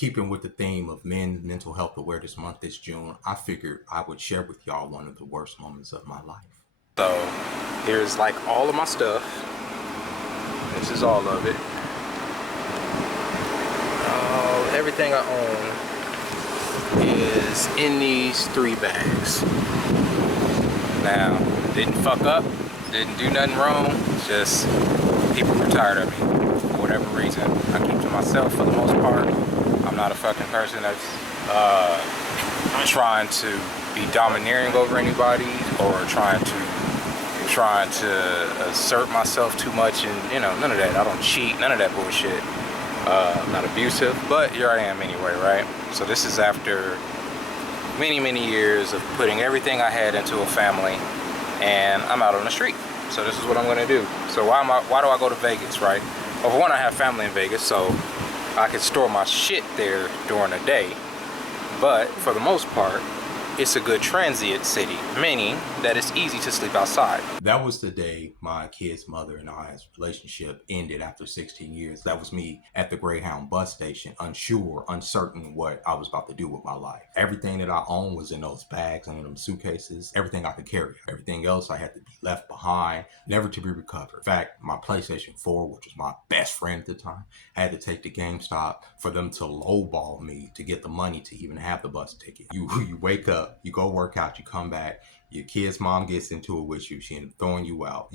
keeping with the theme of men's mental health awareness month this June, I figured I would share with y'all one of the worst moments of my life. So here's like all of my stuff. This is all of it. Everything I own is in these 3 bags. Now, didn't fuck up, didn't do nothing wrong, just people were tired of me for whatever reason. I keep to myself for the most part. I'm not a fucking person that's trying to be domineering over anybody or trying to assert myself too much, and none of that. I don't cheat, none of that bullshit. I'm not abusive, but here I am anyway, right? So this is after many years of putting everything I had into a family, and I'm out on the street. So this is what I'm gonna do. So why do I go to Vegas, right? Well, for one, I have family in Vegas, so I can store my shit there during the day. But for the most part, it's a good transient city, meaning that it's easy to sleep outside. That was the day my kid's mother and I's relationship ended after 16 years. That was me at the Greyhound bus station, unsure, uncertain what I was about to do with my life. Everything that I owned was in those bags and in them suitcases. Everything I could carry. Everything else I had to be left behind, never to be recovered. In fact, my PlayStation 4, which was my best friend at the time, I had to take to GameStop for them to lowball me to get the money to even have the bus ticket. You wake up, you go work out, you come back, your kid's mom gets into it with you, she ends up throwing you out.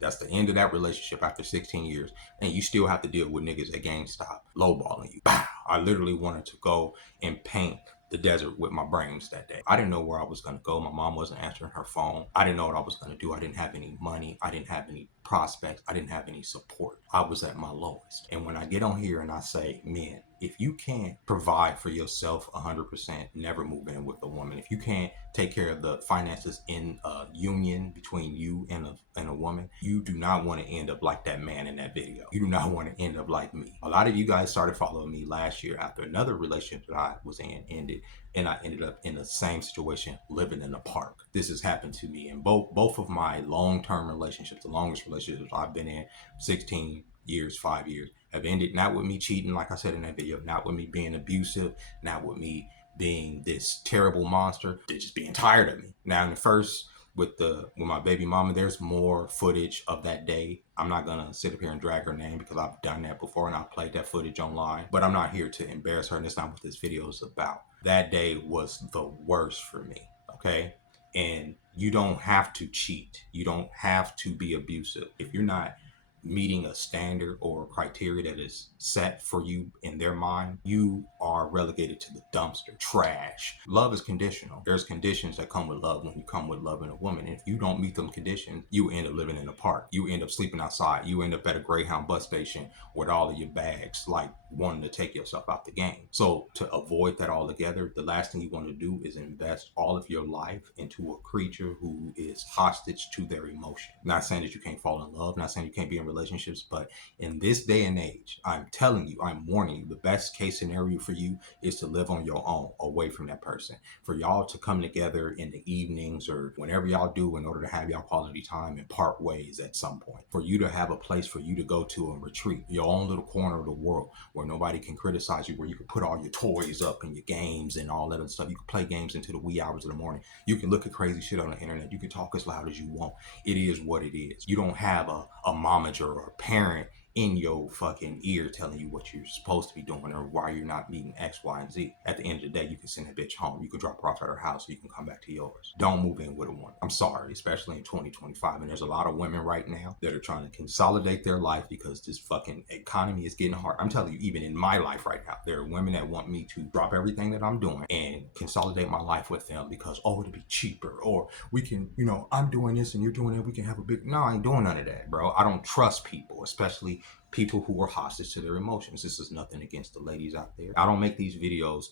That's the end of that relationship after 16 years, and you still have to deal with niggas at GameStop lowballing you. Bow. I literally wanted to go and paint the desert with my brains that day. I didn't know where I was gonna go. My mom wasn't answering her phone. I didn't know what I was gonna do. I didn't have any money. I didn't have any prospects. I didn't have any support. I was at my lowest. And when I get on here and I say, men, if you can't provide for yourself 100%, never move in with a woman. If you can't take care of the finances in a union between you and a woman, you do not want to end up like that man in that video. You do not want to end up like me. A lot of you guys started following me last year after another relationship that I was in ended, and I ended up in the same situation, living in a park. This has happened to me in both of my long-term relationships. The longest relationships I've been in, 16 years, 5 years, have ended not with me cheating, like I said in that video, not with me being abusive, not with me being this terrible monster. They're just being tired of me. Now, in the first, with my baby mama, there's more footage of that day. I'm not gonna sit up here and drag her name because I've done that before and I've played that footage online, but I'm not here to embarrass her, and that's not what this video is about. That day was the worst for me, okay? And you don't have to cheat. You don't have to be abusive. If you're not meeting a standard or a criteria that is set for you in their mind, you are relegated to the dumpster, trash. Love is conditional. There's conditions that come with love when you come with love in a woman. And if you don't meet them conditions, you end up living in a park. You end up sleeping outside. You end up at a Greyhound bus station with all of your bags, like wanting to take yourself out the game. So to avoid that altogether, the last thing you want to do is invest all of your life into a creature who is hostage to their emotion. Not saying that you can't fall in love, not saying you can't be in relationships, but in this day and age, I'm telling you, I'm warning you, the best case scenario for you is to live on your own, away from that person. For y'all to come together in the evenings or whenever y'all do in order to have y'all quality time and part ways at some point. For you to have a place for you to go to and retreat, your own little corner of the world where nobody can criticize you, where you can put all your toys up and your games and all that other stuff. You can play games into the wee hours of the morning. You can look at crazy shit on the internet. You can talk as loud as you want. It is what it is. You don't have a momager or a parent in your fucking ear telling you what you're supposed to be doing or why you're not meeting X, Y, and Z. At the end of the day, you can send that bitch home. You can drop her off at her house or you can come back to yours. Don't move in with a woman. I'm sorry, especially in 2025. And there's a lot of women right now that are trying to consolidate their life because this fucking economy is getting hard. I'm telling you, even in my life right now, there are women that want me to drop everything that I'm doing and consolidate my life with them because, oh, it'll be cheaper, or we can, I'm doing this and you're doing it, we can have a big, no, I ain't doing none of that, bro. I don't trust people, especially people who are hostage to their emotions. This is nothing against the ladies out there. I don't make these videos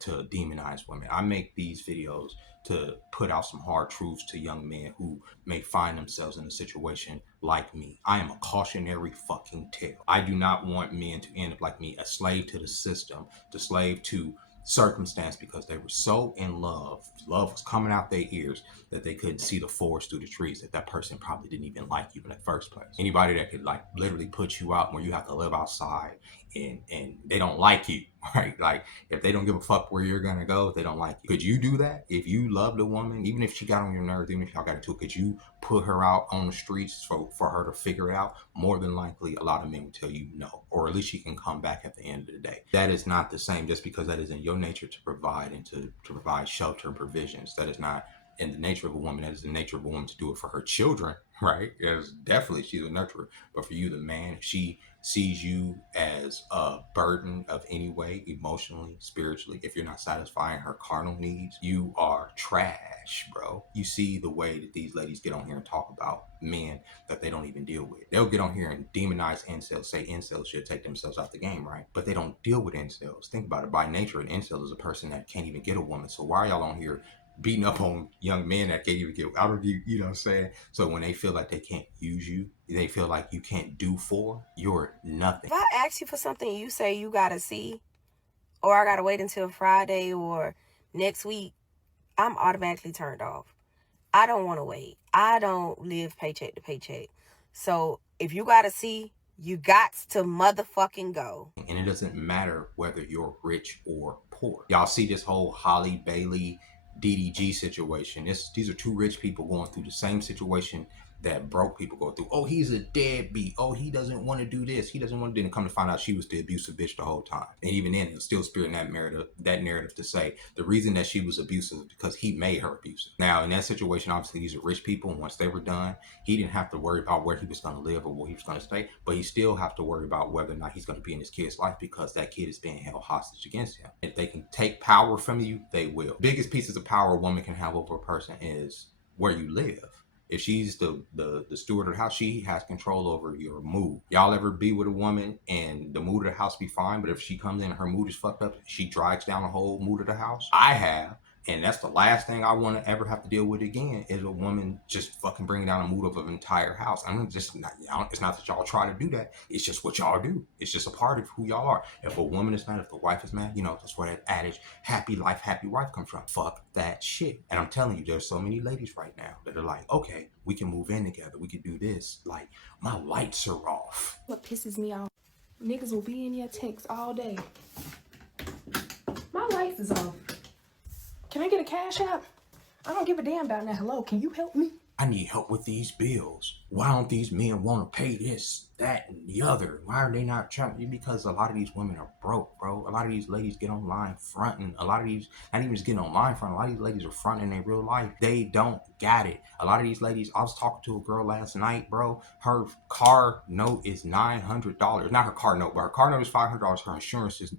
to demonize women. I make these videos to put out some hard truths to young men who may find themselves in a situation like me. I am a cautionary fucking tale. I do not want men to end up like me, a slave to the system, the slave to circumstance because they were so in love. Love was coming out their ears that they couldn't see the forest through the trees, that person probably didn't even like you in the first place. Anybody that could like literally put you out where you have to live outside and they don't like you, right? Like if they don't give a fuck where you're gonna go, they don't like you. Could you do that if you loved a woman, even if she got on your nerves, even if y'all got into it? Could you put her out on the streets for her to figure it out? More than likely, a lot of men will tell you no, or at least she can come back at the end of the day. That is not the same just because that is in your nature to provide and to provide shelter and provisions. That is not in the nature of a woman. That is the nature of a woman to do it for her children, right? Yes, definitely she's a nurturer. But for you, the man, if she sees you as a burden of any way, emotionally, spiritually, if you're not satisfying her carnal needs, you are trash, bro. You see the way that these ladies get on here and talk about men that they don't even deal with. They'll get on here and demonize incels, say incels should take themselves out the game, right? But they don't deal with incels. Think about it. By nature, an incel is a person that can't even get a woman. So why are y'all on here beating up on young men that can't even get out of you, you know what I'm saying? So when they feel like they can't use you, they feel like you can't do for, you're nothing. If I ask you for something, you say you gotta see, or I gotta wait until Friday or next week, I'm automatically turned off. I don't want to wait. I don't live paycheck to paycheck. So if you gotta see, you got to motherfucking go. And it doesn't matter whether you're rich or poor. Y'all see this whole Holly Bailey DDG situation. These are two rich people going through the same situation that broke people go through. Oh, he's a deadbeat. Oh, he doesn't want to do this. He doesn't want to do it. And come to find out she was the abusive bitch the whole time. And even then, it's still spewing that narrative to say the reason that she was abusive is because he made her abusive. Now, in that situation, obviously, these are rich people. And once they were done, he didn't have to worry about where he was going to live or where he was going to stay. But he still have to worry about whether or not he's going to be in his kid's life because that kid is being held hostage against him. If they can take power from you, they will. Biggest pieces of power a woman can have over a person is where you live. If she's the steward of the house, she has control over your mood. Y'all ever be with a woman and the mood of the house be fine, but if she comes in and her mood is fucked up, she drags down the whole mood of the house? I have. And that's the last thing I want to ever have to deal with again is a woman just fucking bringing down the mood of an entire house. I mean, just not, it's not that y'all try to do that. It's just what y'all do. It's just a part of who y'all are. If a woman is mad, if the wife is mad, you know, that's where that adage, happy life, happy wife comes from. Fuck that shit. And I'm telling you, there's so many ladies right now that are like, okay, we can move in together. We can do this. Like, my lights are off. What pisses me off, niggas will be in your text all day. My lights is off. Can I get a cash app? I don't give a damn about that. Hello, can you help me? I need help with these bills. Why don't these men want to pay this, that, and the other? Why are they not trying? Because a lot of these women are broke, bro. A lot of these ladies get online fronting. A lot of these, not even just getting online fronting, a lot of these ladies are fronting in real life. They don't got it. A lot of these ladies, I was talking to a girl last night, bro. Her car note is $900. Not her car note, but her car note is $500. Her insurance is...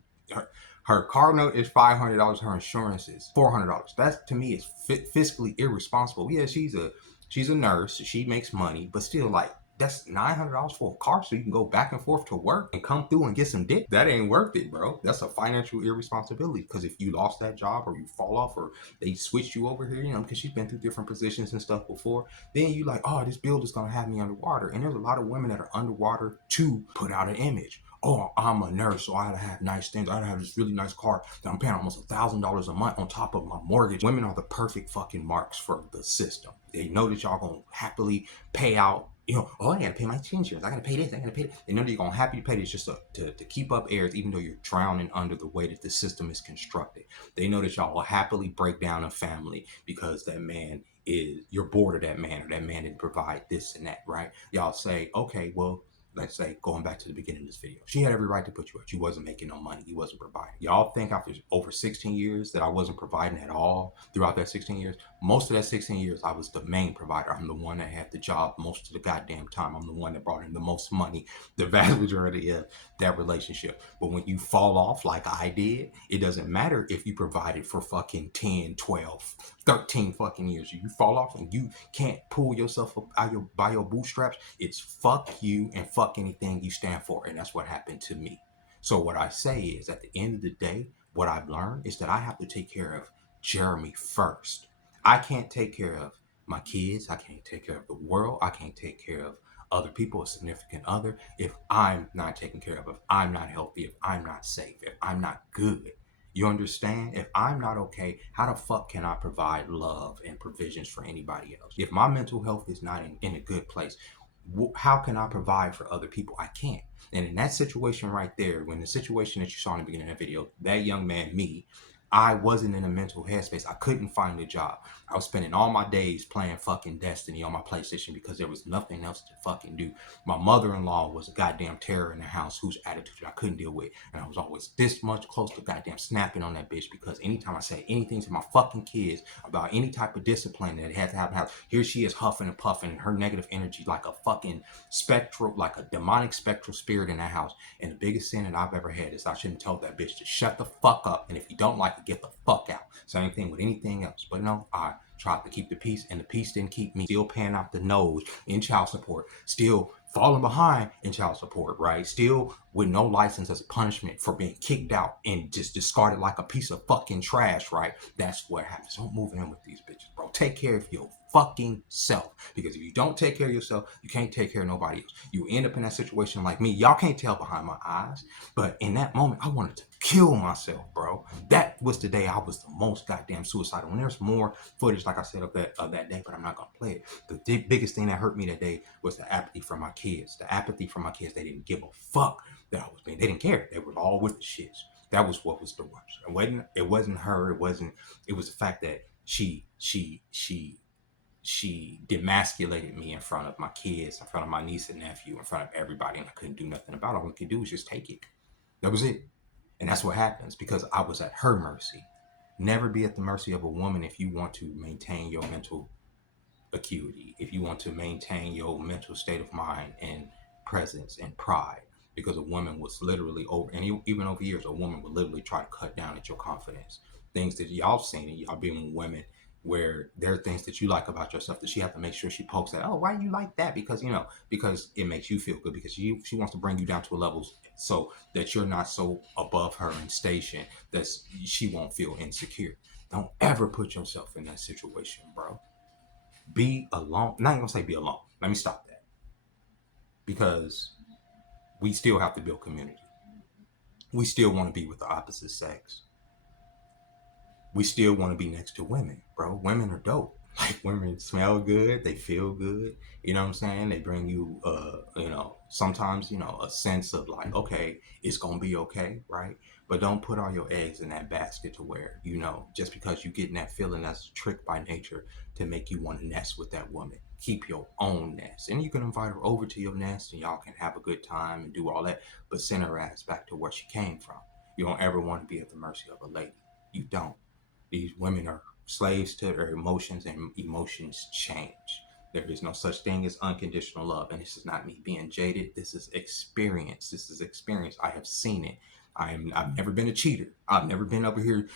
Her car note is $500. Her insurance is $400. That to me is fiscally irresponsible. Yeah, she's a nurse. She makes money, but still, like, that's $900 for a car so you can go back and forth to work and come through and get some dick. That ain't worth it, bro. That's a financial irresponsibility because if you lost that job or you fall off or they switched you over here, you know, because she's been through different positions and stuff before, then you like, oh, this build is going to have me underwater. And there's a lot of women that are underwater to put out an image. Oh, I'm a nurse, so I gotta have nice things. I gotta have this really nice car that I'm paying almost $1,000 a month on top of my mortgage. Women are the perfect fucking marks for the system. They know that y'all gonna happily pay out. You know, oh, I gotta pay my insurance. I gotta pay this. I gotta pay this. They know that you're gonna happily pay this just to keep up airs, even though you're drowning under the way that the system is constructed. They know that y'all will happily break down a family because that man is, you're bored of that man or that man didn't provide this and that, right? Y'all say, okay, well, let's say, going back to the beginning of this video, she had every right to put you out. She wasn't making no money. He wasn't providing. Y'all think after over 16 years that I wasn't providing at all throughout that 16 years? Most of that 16 years, I was the main provider. I'm the one that had the job most of the goddamn time. I'm the one that brought in the most money, the vast majority of that relationship. But when you fall off like I did, it doesn't matter if you provided for fucking 10, 12, 13 fucking years. You fall off and you can't pull yourself up by your bootstraps. It's fuck you and fuck anything you stand for. And that's what happened to me. So what I say is, at the end of the day, what I've learned is that I have to take care of Jeremy first. I can't take care of my kids. I can't take care of the world. I can't take care of other people, a significant other, if I'm not taken care of, if I'm not healthy, if I'm not safe, if I'm not good. You understand? If I'm not okay, how the fuck can I provide love and provisions for anybody else? If my mental health is not in a good place, How can I provide for other people? I can't. And in that situation right there, when the situation that you saw in the beginning of the video, that young man, me, I wasn't in a mental headspace. I couldn't find a job. I was spending all my days playing fucking Destiny on my PlayStation because there was nothing else to fucking do. My mother-in-law was a goddamn terror in the house whose attitude I couldn't deal with. And I was always this much close to goddamn snapping on that bitch because anytime I say anything to my fucking kids about any type of discipline that had to happen, here she is huffing and puffing, her negative energy like a fucking spectral, like a demonic spectral spirit in that house. And the biggest sin that I've ever had is I shouldn't tell that bitch to shut the fuck up. And if you don't like it, get the fuck out. Same thing with anything else. But no, I tried to keep the peace, and the peace didn't keep me. Still paying out the nose in child support. Still falling behind in child support, right? Still with no license as a punishment for being kicked out and just discarded like a piece of fucking trash, right? That's what happens. Don't move in with these bitches, bro. Take care of your fucking self. Because if you don't take care of yourself, you can't take care of nobody else. You end up in that situation like me. Y'all can't tell behind my eyes, but in that moment, I wanted to kill myself, bro. That was the day I was the most goddamn suicidal. And there's more footage, like I said, of that day, but I'm not gonna play it. The biggest thing that hurt me that day was the apathy from my kids. The apathy from my kids. They didn't give a fuck that I was being. They didn't care. They were all with the shits. That was what was the worst. It wasn't her. It was the fact that she demasculated me in front of my kids, in front of my niece and nephew, in front of everybody, and I couldn't do nothing about it. All I could do was just take it. That was it. And that's what happens because I was at her mercy. Never be at the mercy of a woman if you want to maintain your mental acuity, if you want to maintain your mental state of mind and presence and pride. Because a woman was literally over, and even over years, a woman would literally try to cut down at your confidence. Things that y'all seen and y'all being with women where there are things that you like about yourself that she have to make sure she pokes at. Oh, why you like that? Because because it makes you feel good. Because she wants to bring you down to a level so that you're not so above her in station that she won't feel insecure. Don't ever put yourself in that situation, bro. Be alone. Not even gonna say be alone. Let me stop that. Because we still have to build community. We still want to be with the opposite sex. We still want to be next to women, bro. Women are dope. Like women smell good, they feel good. You know what I'm saying? They bring you sometimes, a sense of like, okay, it's gonna be okay, right? But don't put all your eggs in that basket to where, just because you getting that feeling, that's a trick by nature to make you want to nest with that woman. Keep your own nest. And you can invite her over to your nest and y'all can have a good time and do all that, but send her ass back to where she came from. You don't ever want to be at the mercy of a lady. You don't. These women are slaves to their emotions, and emotions change. There is no such thing as unconditional love. And this is not me being jaded. This is experience. I have seen it. I've never been a cheater. I've never been over here,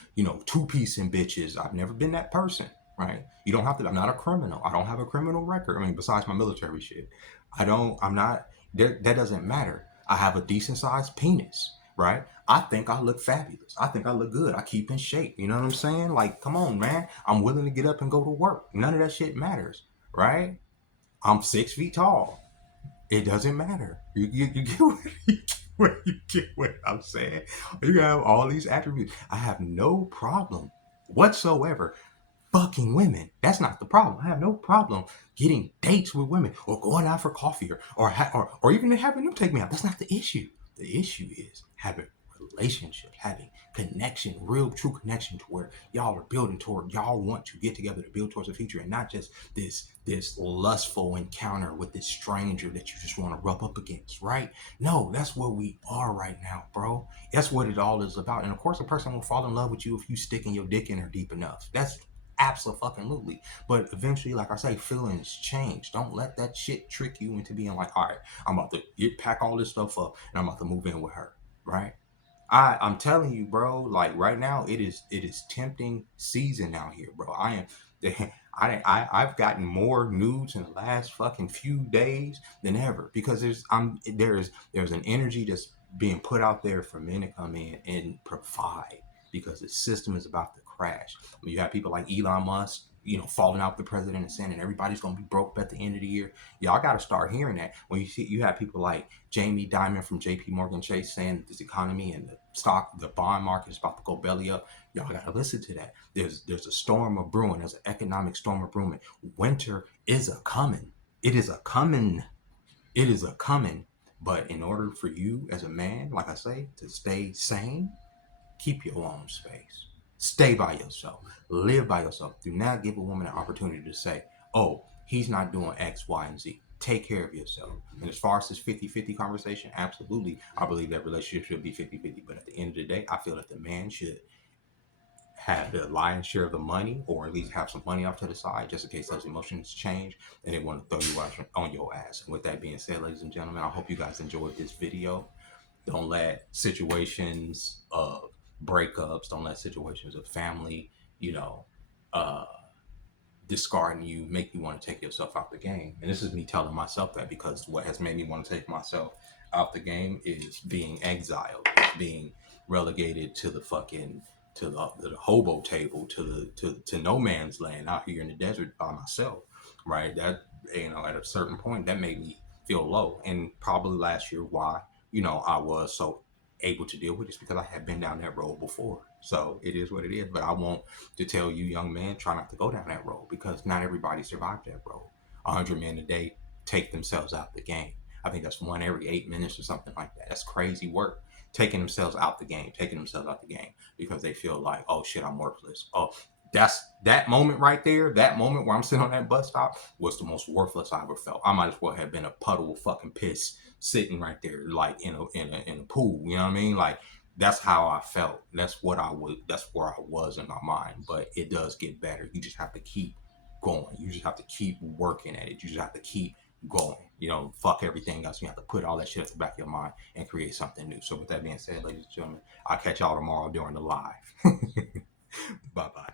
two-piecing bitches. I've never been that person, right? You don't have to. I'm not a criminal. I don't have a criminal record. I mean, besides my military shit. I'm not, that doesn't matter. I have a decent sized penis, right? I think I look fabulous. I think I look good. I keep in shape. You know what I'm saying? Like, come on, man. I'm willing to get up and go to work. None of that shit matters, right? I'm 6 feet tall. It doesn't matter. You get what I'm saying? You have all these attributes. I have no problem whatsoever fucking women. That's not the problem. I have no problem getting dates with women or going out for coffee or even having them take me out. That's not the issue. The issue is having relationship, having connection, real true connection to where y'all are building toward, y'all want to get together to build towards the future and not just this lustful encounter with this stranger that you just want to rub up against, right? No, that's where we are right now, bro. That's what it all is about. And of course, a person will fall in love with you if you sticking your dick in her deep enough. That's absolutely. But eventually, like I say, feelings change. Don't let that shit trick you into being like, all right, I'm about to pack all this stuff up and I'm about to move in with her, right? I'm telling you, bro, like right now it is tempting season out here, bro. I've gotten more nudes in the last fucking few days than ever because there's an energy that's being put out there for men to come in and provide because the system is about to crash. You have people like Elon Musk, falling out the president and saying, and everybody's gonna be broke at the end of the year. Y'all got to start hearing that. When you have people like Jamie Dimon from J.P. Morgan Chase saying that this economy and the bond market is about to go belly up. Y'all got to listen to that. There's a storm of brewing. There's an economic storm of brewing. Winter is a coming. It is a coming. It is a coming, but in order for you as a man, like I say, to stay sane, keep your own space. Stay by yourself. Live by yourself. Do not give a woman an opportunity to say, oh, he's not doing X, Y, and Z. Take care of yourself. And as far as this 50-50 conversation, absolutely, I believe that relationship should be 50-50. But at the end of the day, I feel that the man should have the lion's share of the money, or at least have some money off to the side, just in case those emotions change and they want to throw you out on your ass. And with that being said, ladies and gentlemen, I hope you guys enjoyed this video. Don't let situations of breakups, don't let situations of family, uh, discarding you make you want to take yourself out the game. And this is me telling myself that, because what has made me want to take myself out the game is being exiled, it's being relegated to the fucking to the hobo table, to no man's land out here in the desert by myself, right? That, at a certain point, that made me feel low. And probably last year, why I was so able to deal with this, because I had been down that road before. So it is what it is. But I want to tell you, young man, try not to go down that road, because not everybody survived that road. 100 men a day take themselves out the game. I think that's one every 8 minutes or something like that. That's crazy work. Taking themselves out the game, because they feel like, oh shit, I'm worthless. Oh, that's that moment right there. That moment where I'm sitting on that bus stop was the most worthless I ever felt. I might as well have been a puddle of fucking piss sitting right there, like in a pool. You know what I mean? Like, that's how I felt. That's where I was in my mind. But it does get better. You just have to keep going. You just have to keep working at it. You just have to keep going. Fuck everything else. You have to put all that shit at the back of your mind and create something new. So with that being said, ladies and gentlemen, I'll catch y'all tomorrow during the live. Bye bye.